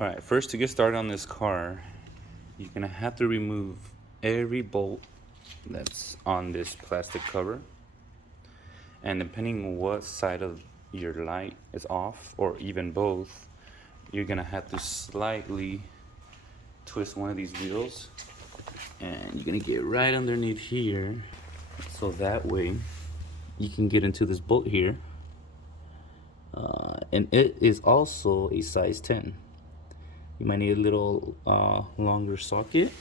Alright, first to get started on this car, you're gonna have to remove every bolt that's on this plastic cover. And depending on what side of your light is off, or even both, you're gonna have to slightly twist one of these wheels. And you're gonna get right underneath here, so that way you can get into this bolt here. And it is also a size 10. You might need a little longer socket,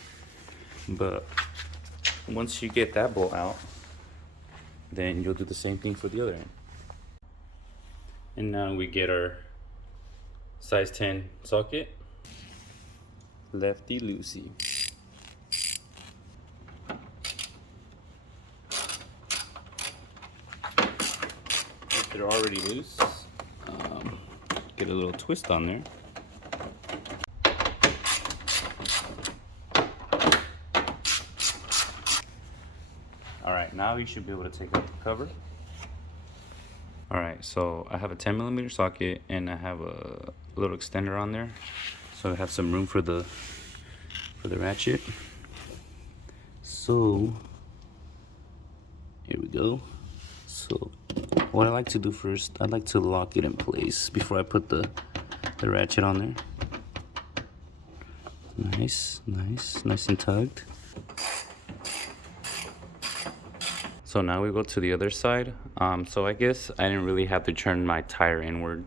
but once you get that bolt out, then you'll do the same thing for the other end. And now we get our size 10 socket, lefty loosey. If they're already loose, get a little twist on there. Alright, now you should be able to take out the cover. Alright, so I have a 10mm socket and I have a little extender on there, so I have some room for the ratchet. So here we go. So what I like to do first, I like to lock it in place before I put the ratchet on there. Nice and tugged. So now we go to the other side. So I guess I didn't really have to turn my tire inward.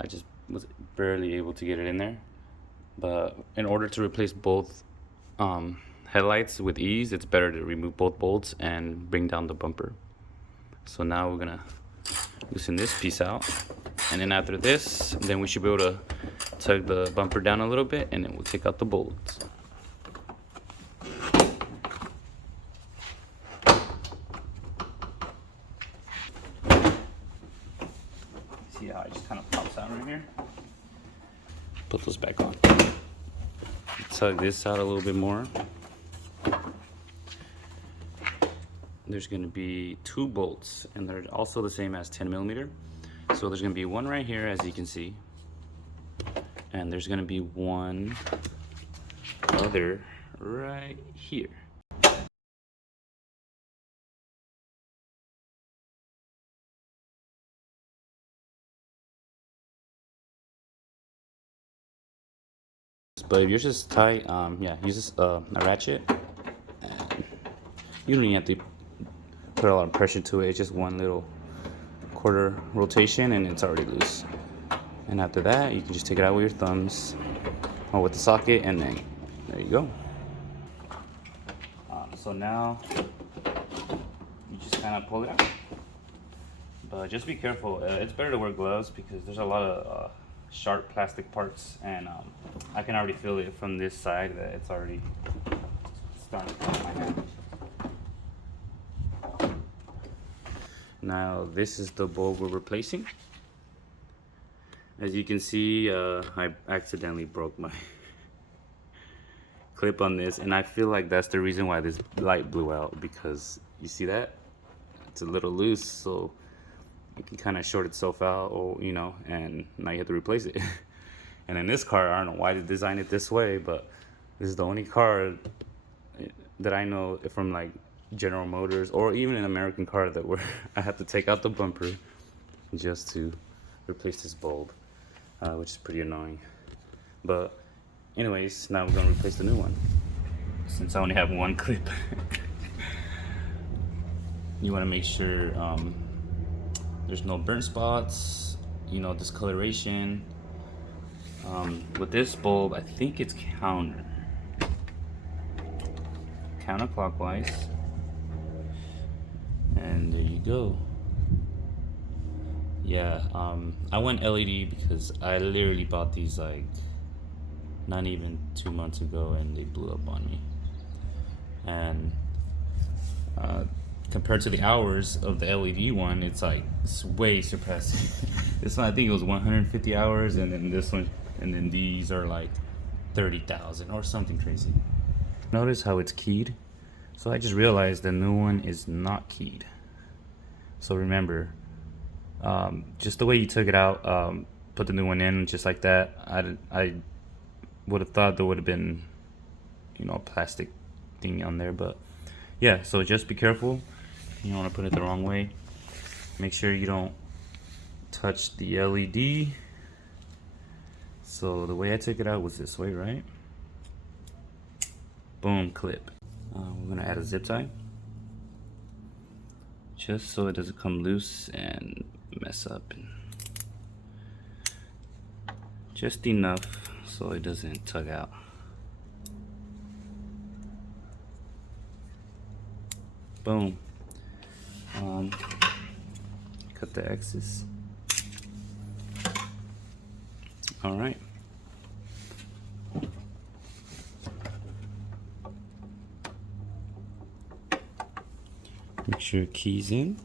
I just was barely able to get it in there. But in order to replace both headlights with ease, it's better to remove both bolts and bring down the bumper. So now we're gonna loosen this piece out. And then after this, then we should be able to tug the bumper down a little bit, and then we'll take out the bolts. See how it just kind of pops out right here? Put those back on. Tug this out a little bit more. There's going to be 2 bolts, and they're also the same as 10mm. So there's going to be one right here, as you can see, and there's going to be one other right here. But if yours is tight, yeah, use a ratchet. And you don't even have to put a lot of pressure to it. It's just one little quarter rotation and it's already loose. And after that, you can just take it out with your thumbs or with the socket, and then there you go. So now you just kind of pull it out. But just be careful. It's better to wear gloves because there's a lot of sharp plastic parts, and I can already feel it from this side that it's already starting to cut my hand. Now this is the bulb we're replacing. As you can see, I accidentally broke my clip on this, and I feel like that's the reason why this light blew out, because you see that? It's a little loose, so it can kind of short itself out, or you know, and now you have to replace it. And in this car, I don't know why they designed it this way, but this is the only car that I know from like General Motors or even an American car that where I have to take out the bumper just to replace this bulb, which is pretty annoying. But anyways, now we're gonna replace the new one since I only have one clip. You want to make sure there's no burnt spots, you know, discoloration. With this bulb, I think it's counterclockwise, and there you go. Yeah, I went LED because I literally bought these like not even 2 months ago, and they blew up on me. And compared to the hours of the LED one, it's like it's way surpassing. This one, I think it was 150 hours, and then this one, and then these are like 30,000 or something crazy. Notice how it's keyed. So I just realized the new one is not keyed. So remember, just the way you took it out, put the new one in just like that. I would have thought there would have been, you know, a plastic thing on there, but yeah. So just be careful. You don't want to put it the wrong way. Make sure you don't touch the LED. So the way I took it out was this way, right? Boom, clip. We're gonna add a zip tie, just so it doesn't come loose and mess up, and just enough so it doesn't tug out. Boom. Cut the excess. All right. Make sure it keys in.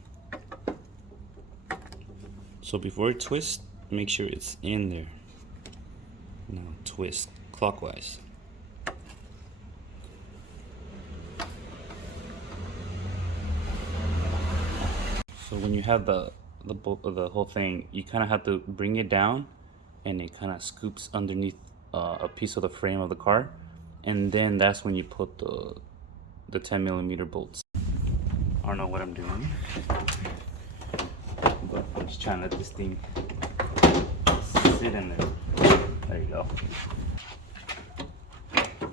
So before it twists, make sure it's in there. Now twist clockwise. So when you have the whole thing, you kind of have to bring it down, and it kind of scoops underneath a piece of the frame of the car, and then that's when you put the 10mm bolts. I don't know what I'm doing, but I'm just trying to let this thing sit in there. There you go.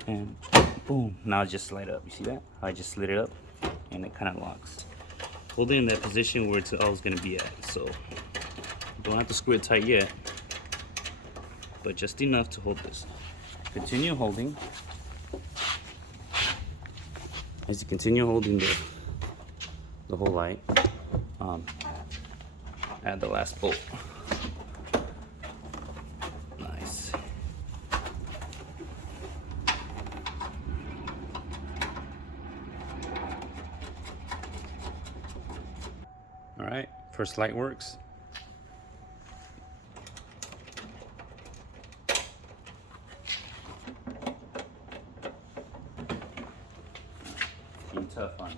And boom, now it just slide up. You see that? I just slid it up and it kind of locks. Hold it in that position where it's always going to be at. So don't have to screw it tight yet, but just enough to hold this. Continue holding. As you continue holding the whole light, add the last bolt. Nice. All right, first light works. Being tough on you.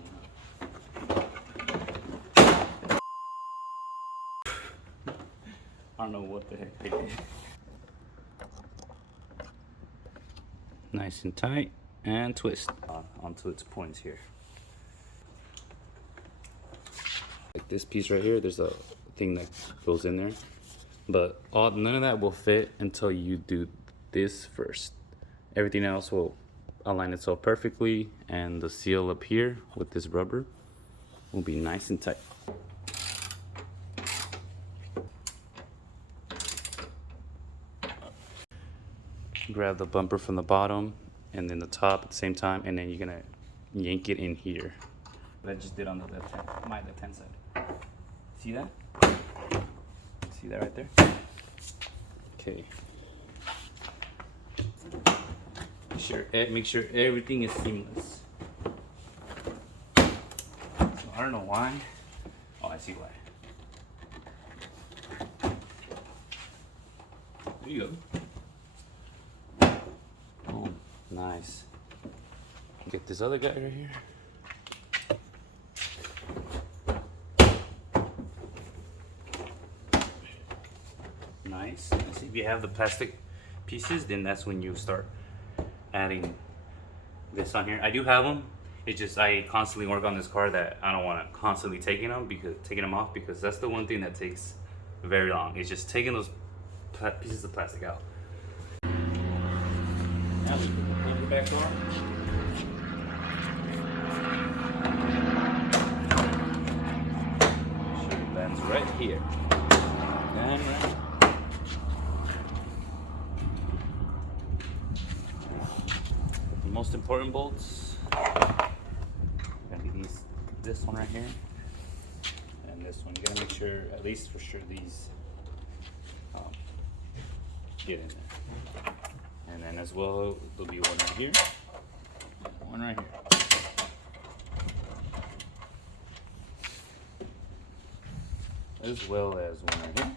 I don't know what the heck they did. Nice and tight, and twist onto its points here. Like this piece right here, there's a thing that goes in there, but none of that will fit until you do this first. Everything else will align itself perfectly, and the seal up here with this rubber will be nice and tight. Grab the bumper from the bottom and then the top at the same time, and then you're gonna yank it in here. What I just did on the left hand, my left hand side. See that? See that right there? Okay. Make sure everything is seamless. So I don't know why. Oh, I see why. There you go. Oh, nice. Get this other guy right here. Nice. And see, if you have the plastic pieces, then that's when you start adding this on here. I do have them. It's just I constantly work on this car that I don't want to constantly taking them off, because that's the one thing that takes very long. It's just taking those pieces of plastic out. Now we put the back on. Sure it lands right here. And right. The most important bolts gonna be this one right here, and this one. You gotta make sure, at least for sure, these get in there. And then as well, there'll be one right here, and one right here. As well as one right here.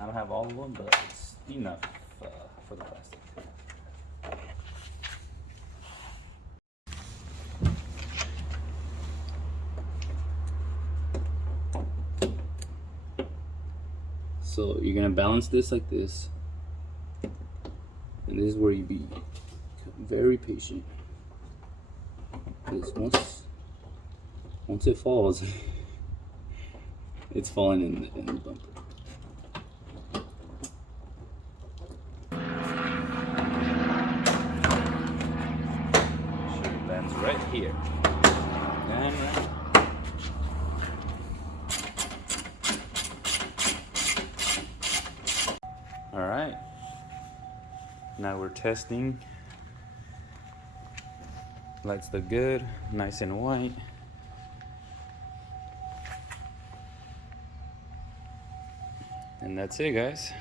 I don't have all of them, but it's enough for the plastic. So you're gonna balance this like this, and this is where you be very patient. Because once it falls, it's falling in the bumper. Sure, it lands right here. And right. All right. Now we're testing. Lights look good, nice and white. And that's it, guys.